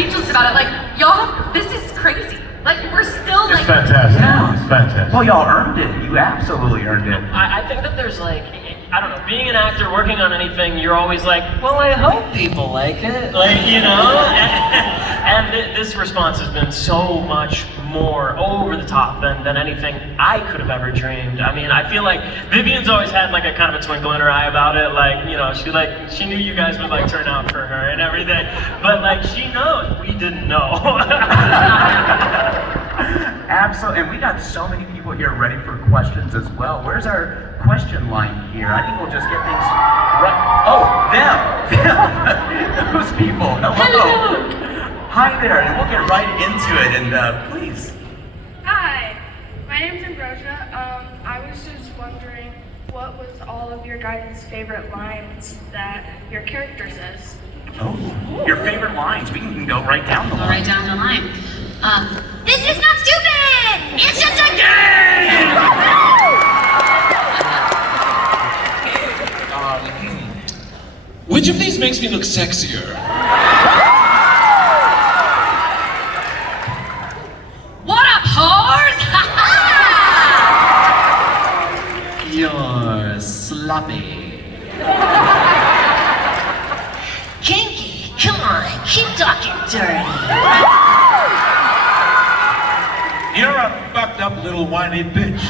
speechless about it. Like, y'all, this is crazy. Like, we're still like... It's fantastic. Yeah. It's fantastic. Well, y'all earned it. You absolutely earned it. I think that there's like, I don't know, being an actor, working on anything, you're always like, well, I hope people like it. Like, you know? And this response has been so much more over the top than anything I could have ever dreamed. I mean, I feel like Vivian's always had like a kind of a twinkle in her eye about it. Like, you know, she knew you guys would like turn out for her and everything. But like, she knows, we didn't know. Absolutely, and we got so many people here ready for questions as well. Where's our question line here? I think we'll just get things right. Oh, them. Those people. Hello. Hi there, and we'll get right into it. And please. Hi, my name's Ambrosia. I was just wondering, what was all of your guys' favorite lines that your character says? Oh, your favorite lines. We can go right down the line. Right down the line. This is not stupid! It's just a game! Which of these makes me look sexier? What up, whores? You're sloppy. Kinky, come on, keep talking dirty. You're a fucked up little whiny bitch.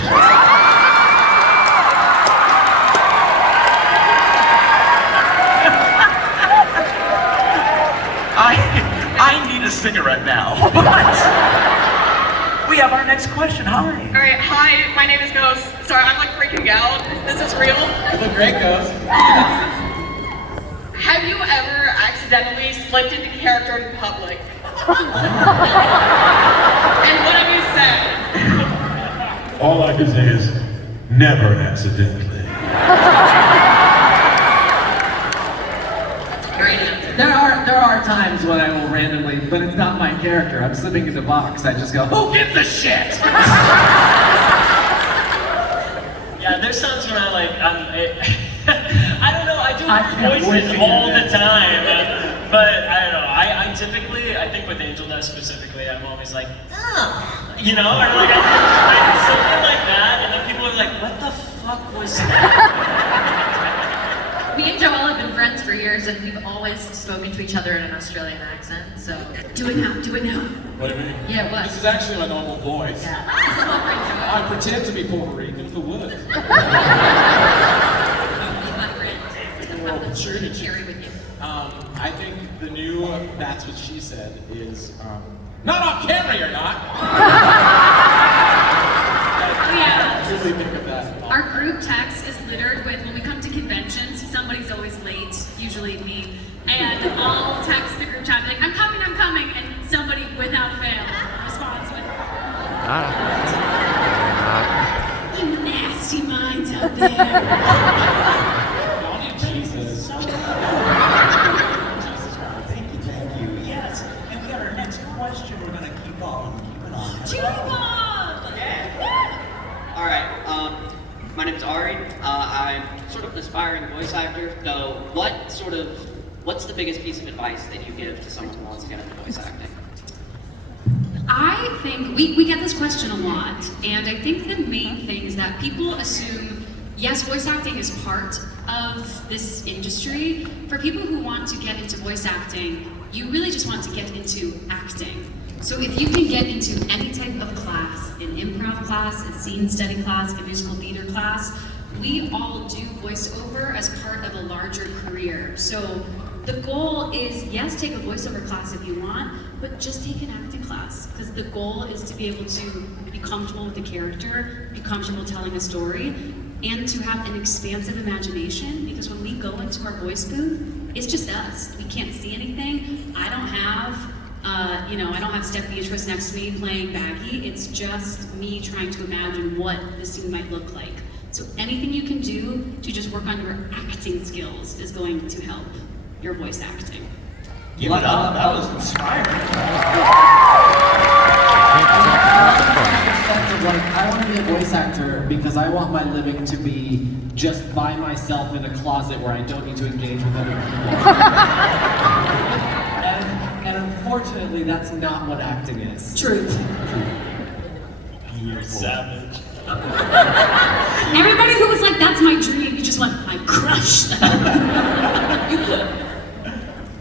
I need a cigarette now. But we have our next question. Hi. Alright, hi, my name is Ghost. Sorry, I'm like freaking out. This is real. You look great, Ghost. Have you ever accidentally slipped into character in public? And what have you said? All I can say is, never accidentally. There are times when I will randomly, but it's not my character. I'm slipping in the box. I just go, who gives a shit? Yeah, there's times when I like, I don't know, I do wait voices to all get the time, but I don't know, I typically, I think with Angel Dust specifically, I'm always like, oh, you know, or like, I do something like that, and then people are like, what the fuck was that? Me and Joelle have been friends for years, and we've always spoken to each other in an Australian accent, so... Do it now, do it now. What do you mean? Yeah, what? This is actually my normal voice. Yeah. This is what brings Joelle. I pretend to be Puerto Rican for work. He's my friend. It's a opportunity. carry with you. I think the new That's What She Said is, not off camera, you're not! Oh yeah. Truly think of that. Our group text is littered with, when we come to conventions, somebody's always late, usually me, and I'll text the group chat, like, I'm coming, and somebody, without fail, responds with, you nasty minds out there. Y'all need Jesus. Thank you. Yes. And we got our next question. We're gonna keep on keeping on. Alright, my name's Ari. I'm sort of an aspiring voice actor, though what's the biggest piece of advice that you give to someone who wants to get into voice acting? I think we get this question a lot, and I think the main thing is that people assume, yes, voice acting is part of this industry. For people who want to get into voice acting, you really just want to get into acting. So if you can get into any type of class, an improv class, a scene study class, a musical theater class, we all do voiceover as part of a larger career. So the goal is, yes, take a voiceover class if you want, but just take an acting class, because the goal is to be able to be comfortable with the character, be comfortable telling a story, and to have an expansive imagination, because when we go into our voice booth, it's just us. We can't see anything. I don't have Steph Beatrice next to me playing Baggy. It's just me trying to imagine what the scene might look like. So anything you can do to just work on your acting skills is going to help your voice acting. Give it up. That was inspiring. I want to be a voice actor because I want my living to be just by myself in a closet where I don't need to engage with other people. and Unfortunately, that's not what acting is. Truth. You're savage. Everybody who was like, that's my dream, you just went, I crushed them. You could.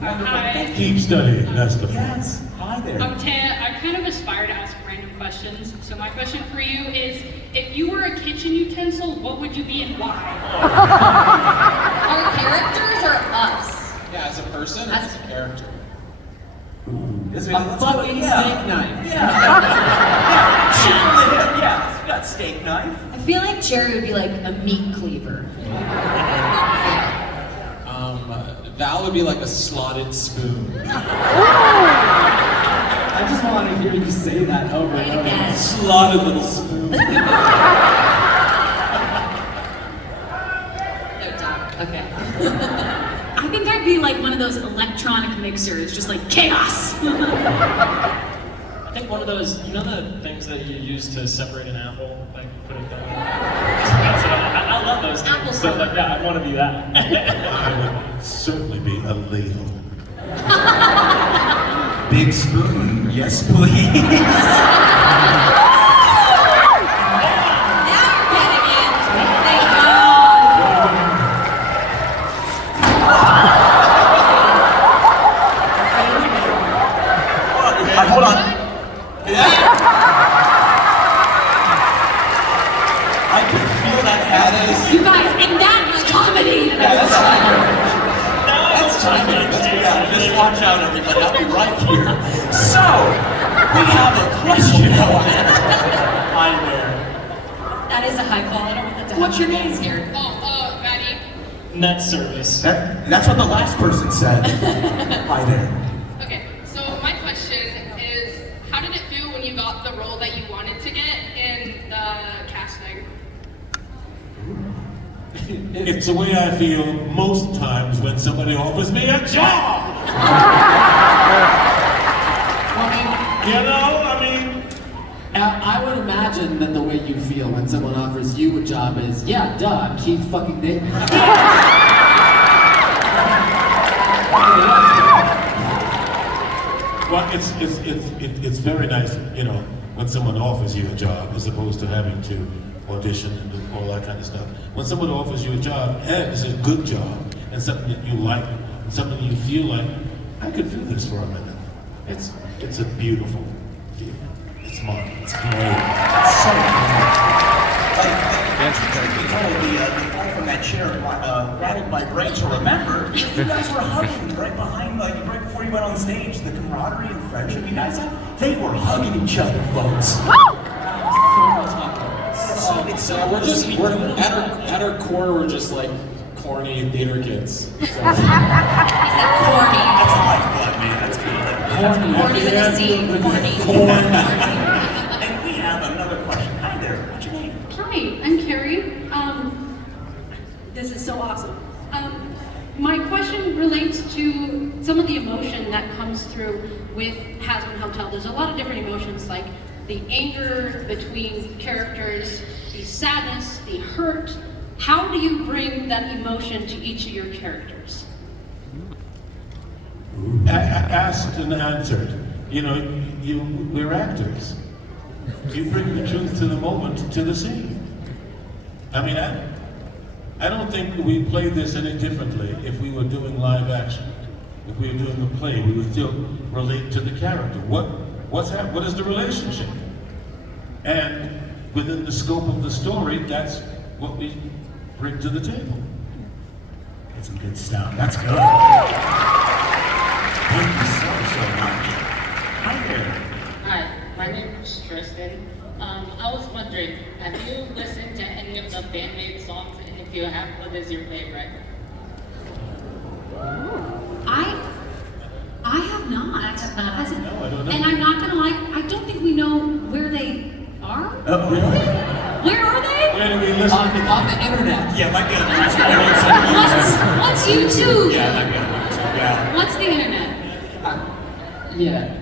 Hi. Keep studying, that's the point. Yes. Hi there. I'm Taya. I kind of aspire to ask random questions. So my question for you is, if you were a kitchen utensil, what would you be and why? Our characters or us? Yeah, as a person, as a character. This is A fucking steak knife. Yeah, you got steak knife. I feel like Jerry would be like a meat cleaver. Val would be like a slotted spoon. I just want to hear you say that over and over. Again. Slotted little spoon. No doubt. Okay. I think I'd be like one of those electronic mixers, just like chaos. I think one of those, you know the things that you use to separate an apple? Like, put it down. I love those things. Apple So, like, yeah, I want to be that. I would certainly be a ladle. Big spoon, yes please. Now we're getting it. Thank God. Hold on. I can feel that is. You guys, and that's comedy. That's time. Yeah, just watch out, everybody. I'll be right here. So, we have a question. Hi there. That is a high fall. I don't want that to happen. What's your name? Scared. Oh, Maddie. Net service. That's what the last person said. Hi there. Okay, so my question is, how did it feel when you got the role that you wanted to get in the casting? It's the way I feel most times when somebody offers me a job! I would imagine that the way you feel when someone offers you a job is, yeah, duh, keep fucking dating. Well, it's very nice, you know, when someone offers you a job as opposed to having to audition and do all that kind of stuff. When someone offers you a job, and it's a good job, and something that you like, and something you feel like, I could do this for a minute. It's a beautiful feeling. It's mine. It's great. It's so the fall from that chair rattled my brain to remember. You guys were hugging right behind, like right before you went on stage. The camaraderie and friendship you guys had, they were hugging each other, folks. So we're at our core, we're just like corny theater kids. So. He said corny. That's the lifeblood, man. That's good. Corny with a C. Corny. And we have another question. Hi there. What's your name? Hi, I'm Carrie. This is so awesome. My question relates to some of the emotion that comes through with Hazbin Hotel. There's a lot of different emotions, like the anger between characters, the sadness, the hurt. How do you bring that emotion to each of your characters? Asked and answered. You know, we're actors. You bring the truth to the moment, to the scene. I mean, I don't think we play this any differently if we were doing live action. If we were doing a play, we would still relate to the character. What is the relationship? And within the scope of the story, that's what we bring to the table. That's some good stuff. That's good. Thank you so much. Hi there. Hi, my name is Tristan. I was wondering, have you listened to any of the bandmate songs? And if you have, what is your favorite? I have not. Has it? No, I don't know. And I'm not gonna lie, I don't think we know where they are. Oh, really? Where are they? Where do we listen? On the internet. Yeah, might be on What's YouTube? Yeah, might be on YouTube. Yeah. What's the internet? Yeah.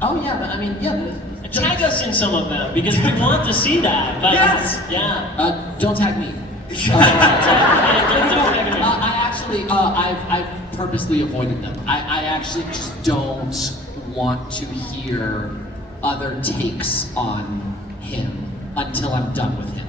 Oh yeah, but I mean, yeah. Tag us in some of them because we want to see that. But Yes. Yeah. Don't tag me. I actually, I've purposely avoided them. I actually just don't want to hear other takes on him until I'm done with him.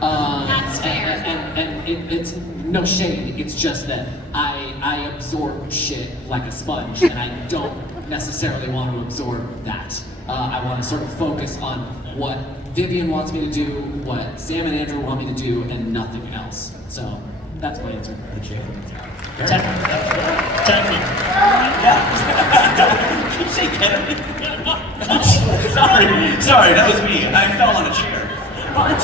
That's fair. And it's no shade, it's just that I absorb shit like a sponge, and I don't necessarily want to absorb that. I want to sort of focus on what Vivian wants me to do, what Sam and Andrew want me to do, and nothing else. So that's my answer. Keep saying Kennedy. Sorry, that was me. I fell on a chair. But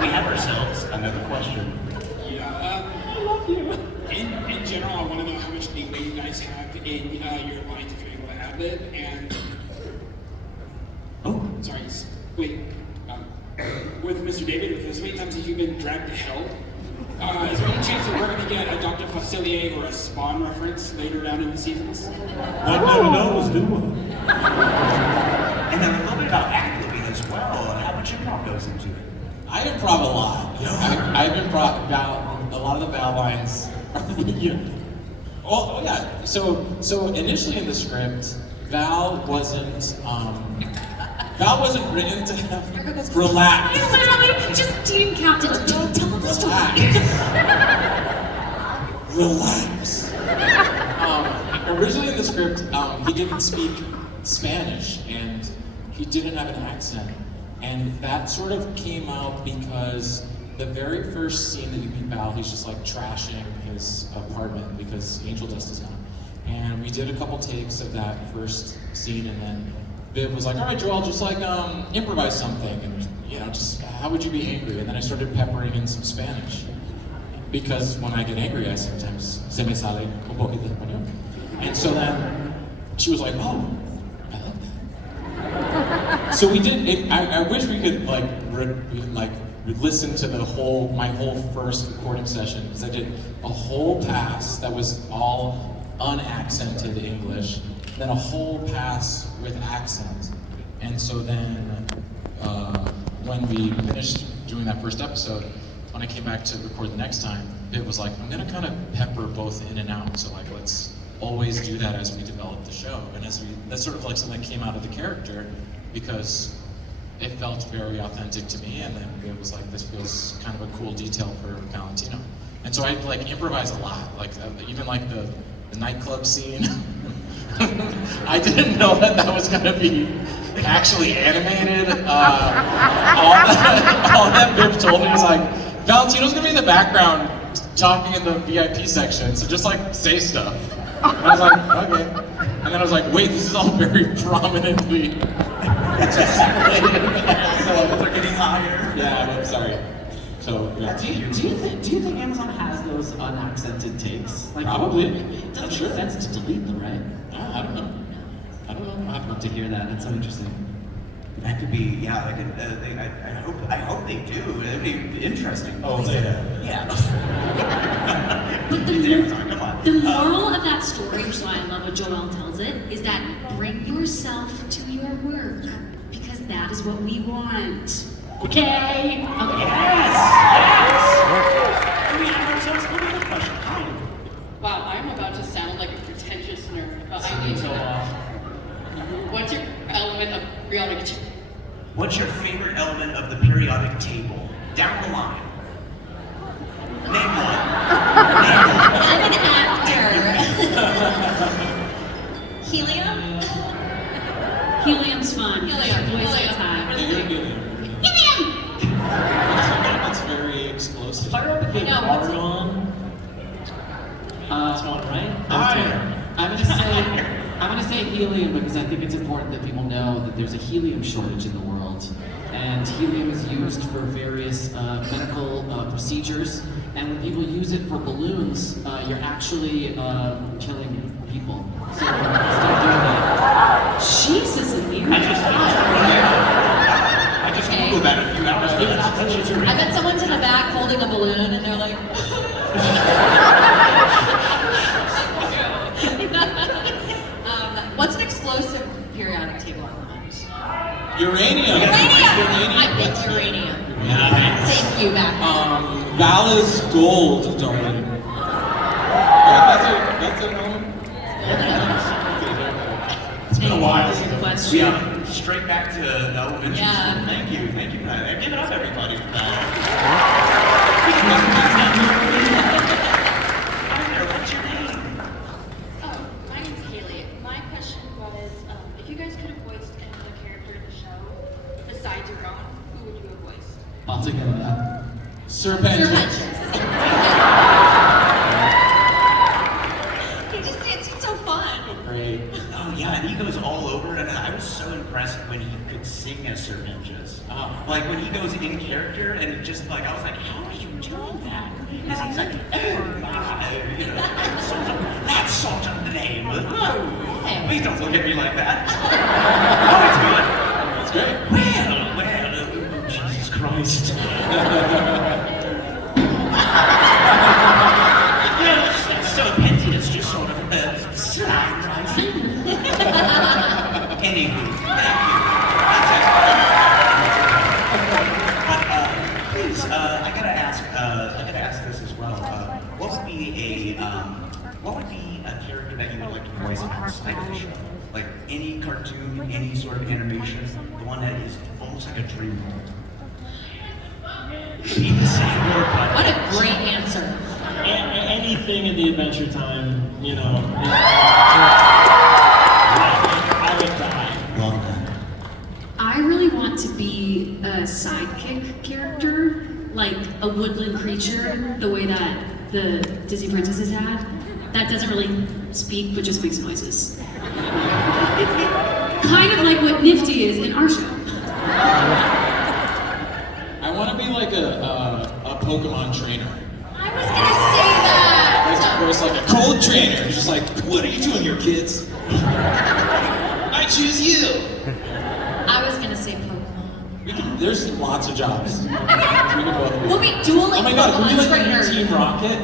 we have ourselves another question. Yeah, I love you. In general, I want to know how much leeway you guys have in your lines if you're able to have it. And sorry, wait. With Mr. David, with as many times as you've been dragged to hell, is there any chance that we're going to get a Dr. Facilier or a Spawn reference later down in the seasons? One never knows, do we? And then a little bit about acting as well. How much improv goes into it? I improv a lot. I've improv about a lot of the Val lines. Oh yeah. So initially in the script, Val wasn't written to relax. I literally just team captain. Tell them the story. Relax. Originally in the script, he didn't speak Spanish and he didn't have an accent. And that sort of came out because the very first scene that you meet Val, he's just like trashing his apartment because Angel Dust is gone. And we did a couple takes of that first scene, and then Viv was like, all right, Joel, just like improvise something, and just how would you be angry? And then I started peppering in some Spanish. Because when I get angry, I sometimes se me sale un poquito de español. And so then she was like, oh, I love that. So we did, I wish we could listen to my whole first recording session, because I did a whole pass that was all unaccented English, then a whole pass with accent. And so then when we finished doing that first episode, when I came back to record the next time, Viv was like, I'm gonna kind of pepper both in and out, so like let's always do that as we develop the show. And that's sort of like something that came out of the character, because it felt very authentic to me, and then it was like, this feels kind of a cool detail for Valentino. And so I like improvise a lot, like even like the nightclub scene. I didn't know that was gonna be actually animated. All that Viv told me was like, Valentino's gonna be in the background talking in the VIP section, so just like say stuff. And I was like, okay. And then I was like, wait, this is all very prominently so they're getting higher. Yeah, I'm sorry. So yeah. Do you think Amazon has those unaccented takes? Like, probably. It doesn't make sense to delete them, right? I don't know. I'd love to hear that. That's so interesting. That could be, yeah. Like I hope they do. It'd be interesting. Oh, they have. Yeah. But the moral of that story, which is why I love what Joel tells it, is that bring yourself to your work, because that is what we want. Okay? Yes! We have ourselves another question. Hi. Wow, I'm about to sound like a pretentious nerd, but I need to know. What's your element of periodic table? What's your favorite element of the periodic table? Down the line. Name one. I'm an actor. Helium? Helium's fun. Helium. That's very explosive. Fire up the Argon. That's one, right? I'm gonna say helium because I think it's important that people know that there's a helium shortage in the world, and helium is used for various medical procedures. And when people use it for balloons, you're actually killing people. So stop doing that. Jesus, Amir. I just Googled that a few hours ago. I bet someone's in the back holding a balloon and they're like, what's an explosive periodic table element? Uranium. I picked uranium. Yeah. Thank you, back. Val is gold, darling. Yeah, that's an element. a while. Good question. Yeah, straight back to elementary Yeah. school. Thank you for that. Give it up, everybody, for that. Hi there, what's your name? Oh, my name's Haley. My question was, if you guys could have voiced another character in the show besides your own, who would you have voiced? I'll take it now. Serpentine. He just it's so fun. Great. Oh yeah, and he goes all over, and I was so impressed when he could sing as Sir Ninjas. Like when he goes in character, and it just like I was like, how are you doing that? Because he's like, you know, that's salt on the name. Oh, please don't look at me like that. Oh, it's good. That's great. Well, Jesus Christ. It's so petty, it's just sort of satirizing. Anywho, thank you. But please, I gotta ask this as well. What would be a character that you would like to voice outside of the show? Like any cartoon, any sort of animation, the one that is almost like a dream role. What a great answer. Anything in the Adventure Time, you know. I would die. Love that. I really want to be a sidekick character, like a woodland creature, the way that the Disney princesses had. That doesn't really speak, but just makes noises. Kind of like what Nifty is in our show. I want to be like a Pokemon trainer. I was gonna say that. Of course, like a cold trainer. He's just like, what are you doing here, kids? I choose you. I was gonna say Pokemon. There's lots of jobs. We can both We'll be dueling Oh my god, can we Pokemon like trainers. Team Rocket?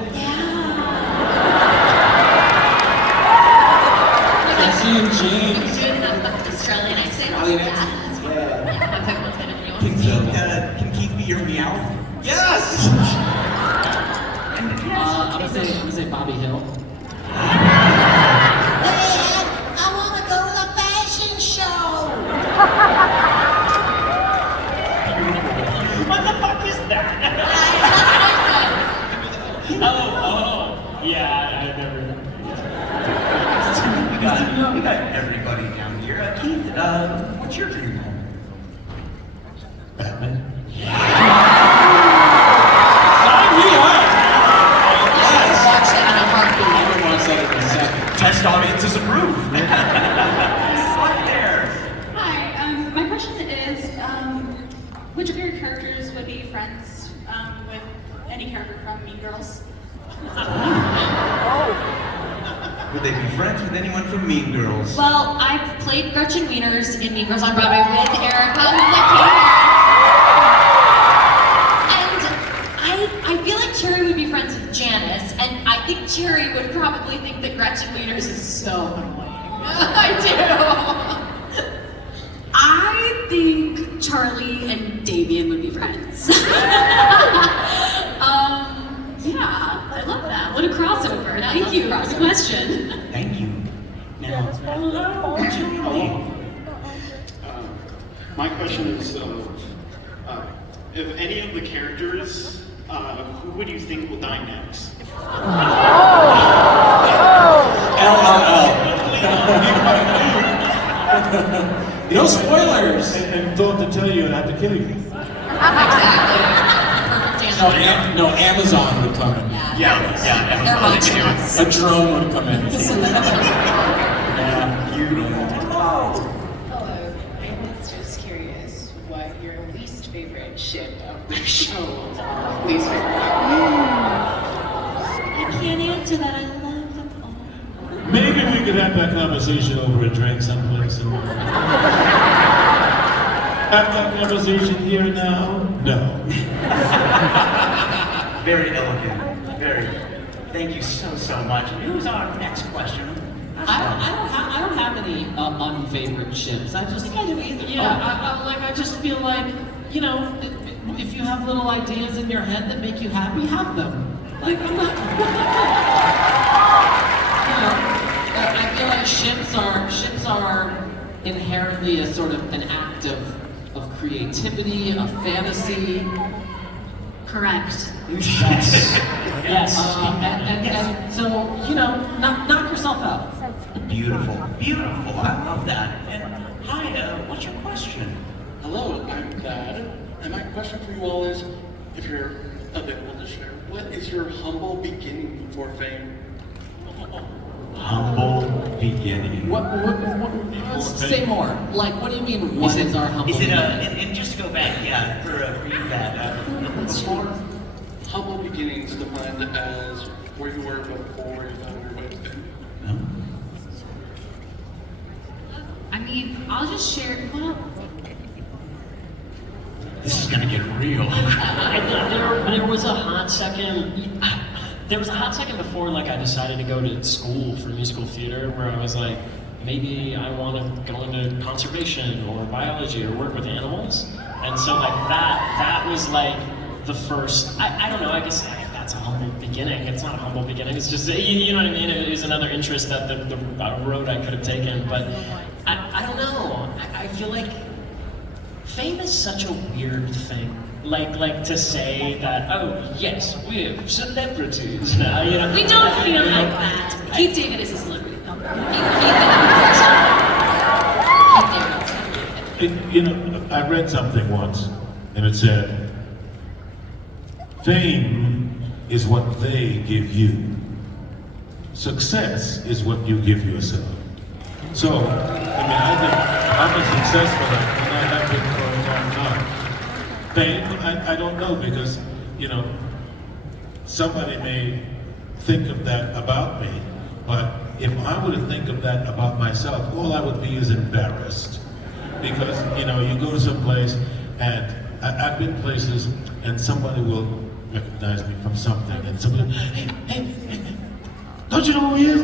Jesse and James. You're doing the Australian accent. Australian accent. Yeah. My Pokemon's gonna do yours. Can Keith be your meow? Yes! I'm gonna say Bobby Hill. I want to go to the fashion show. What the fuck is that? Yeah, I've never. We got everybody down here. Keith, what's your dream role? Batman. Test audiences approve. Right there. Hi, my question is, which of your characters would be friends with any character from Mean Girls? Would they be friends with anyone from Mean Girls? Well, I played Gretchen Wieners in Mean Girls on Broadway with Erica, who came. And I feel like Cherry would be friends with Janice, and I think Cherry would probably think that Gretchen Wieners is so annoying. I do. I think Charlie and Damien would be friends. Yeah, I love that. What a crossover. Thank you for the question. Thank you. Now, what's your name? My question is, if any of the characters, who would you think will die next? No spoilers. And thought to tell you, I'd have to kill you. No, Amazon would come in. Yeah, Amazon. A drone would come in. Yeah. Hello. I was just curious what your least favorite ship of the show was. Least favorite. I can't answer that. I love them all. Maybe we could have that conversation over a drink someplace. Have that conversation here now? No. Very elegant. Very. Thank you so much. And who's our next question? I don't have any unfavorite ships. I just I just feel like, you know, if you have little ideas in your head that make you happy, have them. Like I'm not. You know, I feel like ships are inherently a sort of an act of creativity, of fantasy. Correct. Yes. And so, you know, knock yourself out. Beautiful, beautiful. I love that. And hi, what's your question? Hello, I'm Thad, and my question for you all is, if you're available to share, what is your humble beginning before fame? Humble beginning. Say more. Like, what do you mean, what is our humble beginning? And just to go back, yeah, for you, Thad, before? Humble beginnings defined as where you were before you found your way to fame. I mean, I'll just share. Well, This is gonna get real. There was a hot second. There was a hot second before, like, I decided to go to school for musical theater, where I was like, maybe I want to go into conservation or biology or work with animals. And so, like, that was like the first. I don't know. I guess that's a humble beginning. It's not a humble beginning. It's just, you know what I mean. It was another interest that the road I could have taken. But I don't know. I feel like fame is such a weird thing. Like to say that, oh yes, we're celebrities now, you know. we don't feel like that. Keith David is a celebrity. You know, I read something once, and it said, fame is what they give you. Success is what you give yourself. So, I mean, I think I'm as successful as I have been for a long time. Fame, I don't know, because, you know, somebody may think of that about me, but if I were to think of that about myself, all I would be is embarrassed. Because, you know, you go to some place, and I've been places, and somebody will recognize me from something, and somebody, hey, don't you know who he is?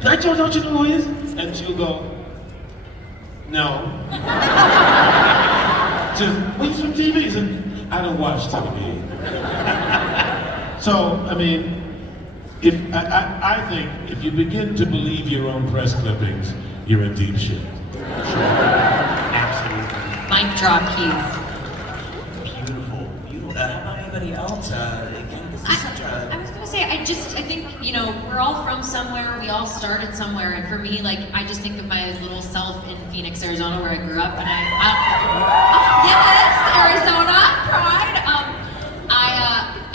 Don't you know who he is? And she'll go, no. Just, well, he's from TV. So, I don't watch TV. So, I mean, if I think if you begin to believe your own press clippings, you're in deep shit. Absolutely. Mic drop, Keith. Beautiful. How about anybody else? Again, this is such a... I was gonna say, I think, you know, we're all from somewhere, we all started somewhere, and for me, like, I just think of my little self in Phoenix, Arizona, where I grew up, and yes, Arizona, pride.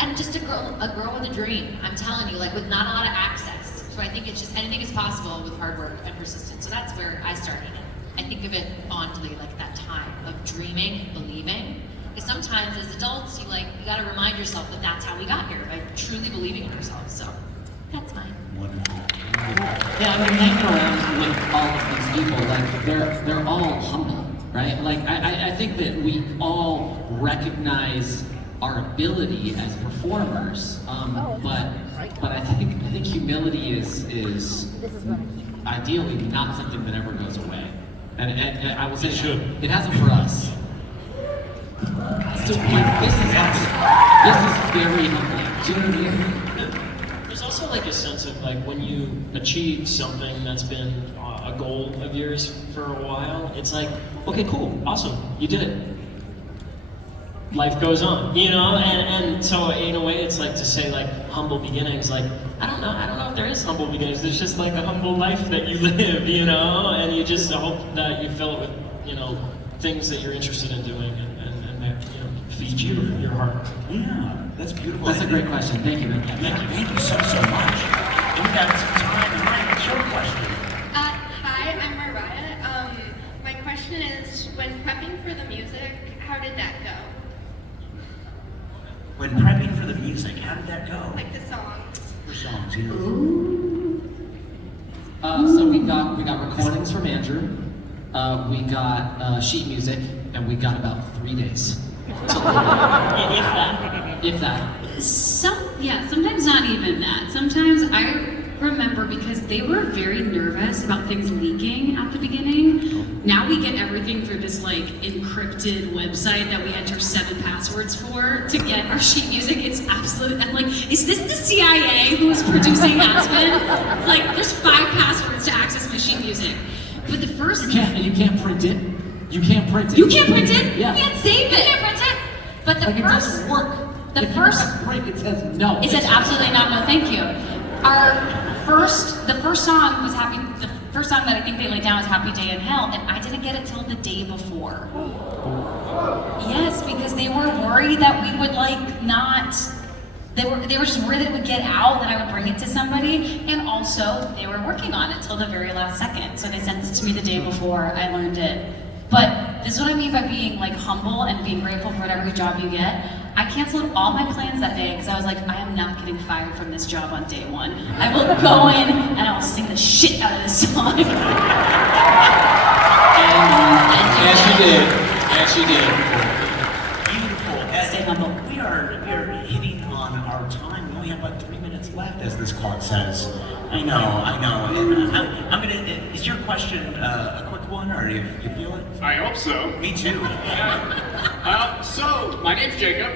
And just a girl with a dream. I'm telling you, like, with not a lot of access. So I think it's just anything is possible with hard work and persistence. So that's where I started it. I think of it fondly, like that time of dreaming, believing. Because sometimes as adults, you gotta remind yourself that that's how we got here, by truly believing in ourselves. So that's mine. Wonderful. Yeah, I mean, hanging around with all of these people, like, they're all humble, right? Like, I think that we all recognize our ability as performers, but I think humility is ideally not something that ever goes away. And I will say it hasn't for us. So, like, this is very humbling. Do you know what I mean? There's also like a sense of like when you achieve something that's been a goal of yours for a while, it's like, okay, cool, awesome, you did it. Life goes on, you know, and so in a way it's like to say like humble beginnings, like, I don't know if there is humble beginnings, there's just like a humble life that you live, you know, and you just hope that you fill it with, you know, things that you're interested in doing and that, you know, feed your heart. Yeah, that's beautiful. That's a great question. Thank you, man. Thank you so much. And we got some time. Mike, what's your question? Hi, I'm Mariah. My question is, when prepping for the music, how did that go? When prepping for the music, how did that go? Like the songs. For songs, yeah. So we got recordings from Andrew. We got sheet music, and we got about 3 days. If that. Sometimes not even that. Sometimes I remember because they were very nervous about things leaking at the beginning. Now we get everything through this like encrypted website that we enter 7 passwords for to get our sheet music. It's absolute. I'm like, is this the CIA who's producing Hazbin? It's like, there's 5 passwords to access my sheet music. But the first You can't print it. You can't print it. You can't print it? Yeah. You can't save it? You can't print it? But the Like, it first doesn't work. The If you first press print, it says no. It says absolutely not, no thank you. The first song was Happy, the first song that I think they laid down was Happy Day in Hell, and I didn't get it till the day before. Yes, because they were worried that we would like not, they were just worried that it would get out, that I would bring it to somebody, and also they were working on it till the very last second, so they sent it to me the day before I learned it. But this is what I mean by being like humble and being grateful for whatever job you get. I canceled all my plans that day because I was like, I am not getting fired from this job on day one. I will go in and I will sing the shit out of this song. And she did. And she did. Beautiful. Stay humble. We are hitting on our time. We only have about 3 minutes left, as this clock says. I know. And I'm gonna. Is your question a quick one, or you feel it? I hope so. Me too. So, my name's Jacob.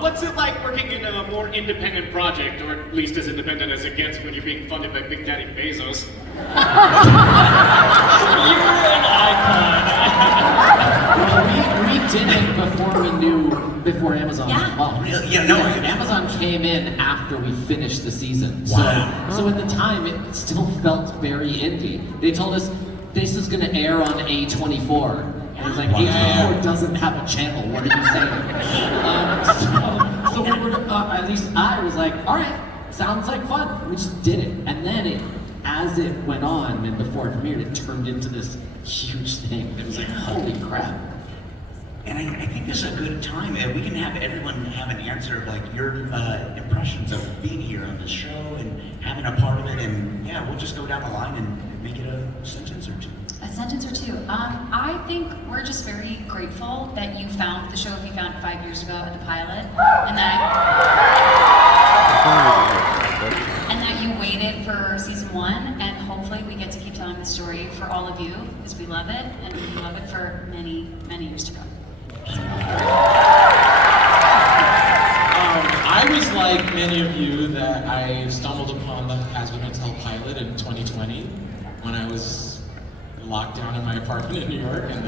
What's it like working in a more independent project, or at least as independent as it gets when you're being funded by Big Daddy Bezos? You're an icon. Well, we did it before Amazon was involved. Really? Yeah, no. Amazon came in after we finished the season. Wow. So at the time, it still felt very indie. They told us, this is gonna air on A24. And it's like, A24 doesn't have a channel, what are you saying? So we were, at least I was like, all right, sounds like fun. We just did it. And then as it went on, and before it premiered, it turned into this huge thing. It was like, holy crap. And I think this is a good time. We can have everyone have an answer of like your impressions of being here on the show and having a part of it. And yeah, we'll just go down the line and make it a sentence or two. A sentence or two. I think we're just very grateful that you found the show if you found it 5 years ago at the pilot, and that you waited for season 1, and hopefully we get to keep telling the story for all of you because we love it, and we love it for many, many years to come. I was like many of you that I stumbled upon the Hazbin Hotel pilot in 2020 when I was locked down in my apartment in New York, and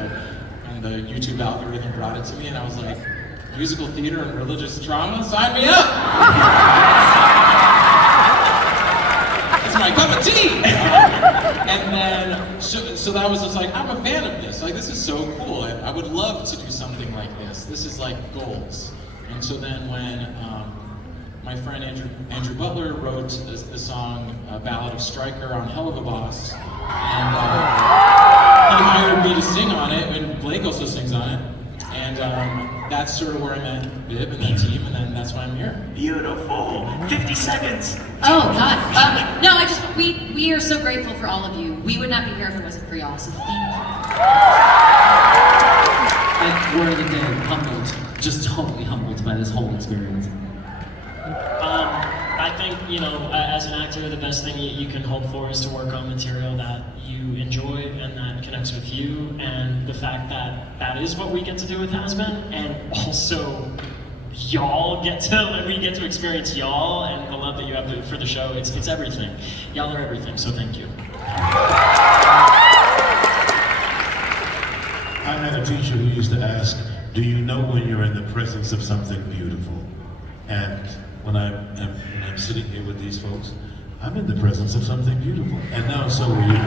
the YouTube algorithm brought it to me, and I was like, musical theater and religious drama, sign me up! It's my cup of tea! And then, so that was just like, I'm a fan of this. Like, this is so cool. I would love to do something like this. This is like goals. And so then when my friend Andrew Butler wrote the song Ballad of Stryker on Hell of a Boss, and he hired me to sing on it, and Blake also sings on it. And that's sort of where I met Bib and that team, and then that's why I'm here. Beautiful. 50 seconds. Oh God. No, we are so grateful for all of you. We would not be here if it wasn't for y'all, so thank you. And we're the day humbled, just totally humbled by this whole experience. I think, as an actor, the best thing you can hope for is to work on material that you enjoy and that connects with you, and the fact that that is what we get to do with Hazbin, and also we get to experience y'all and the love that you have for the show. It's everything. Y'all are everything, so thank you. I had a teacher who used to ask, do you know when you're in the presence of something beautiful? And when I'm sitting here with these folks, I'm in the presence of something beautiful. And now so are you.